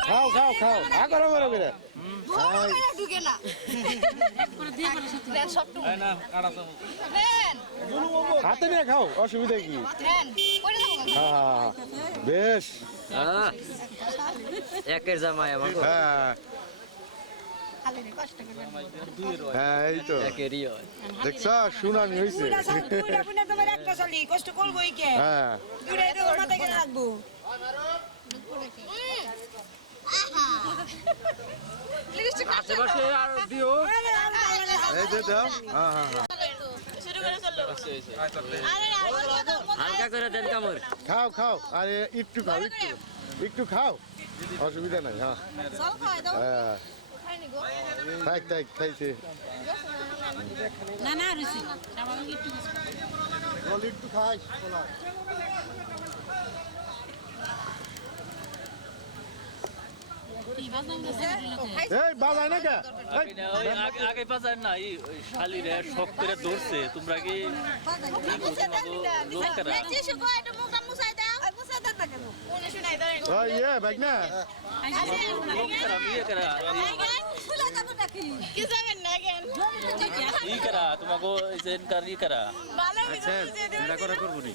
খাও খাও খাও আগর আমার করে হাতে নিয়ে খাও অসুবিধা কি বেশ একের জামাই আমার হ্যাঁ হ্যাঁ এই তো দেখছ শুনানি হয়েছে হ্যাঁ আশেপাশে আর দিও এই যে দাও হ্যাঁ হ্যাঁ হালকা করে দেন কামড় খাও খাও আরে একটু খাও একটু একটু খাও অসুবিধা নাই হ্যাঁ হ্যাঁ থাক থাক খাইছে না না রুচি একটু খাই এই বাজায় না কে আগে বাজার না ওই শালিরে শখ করে ধরছে তোমরা কি লোকেরা ইয়ে ভাই না লোকেরা বিয়ে করা ই করা তোমাকে এজেন্টকার ই করা আচ্ছা এটা করা করবো নি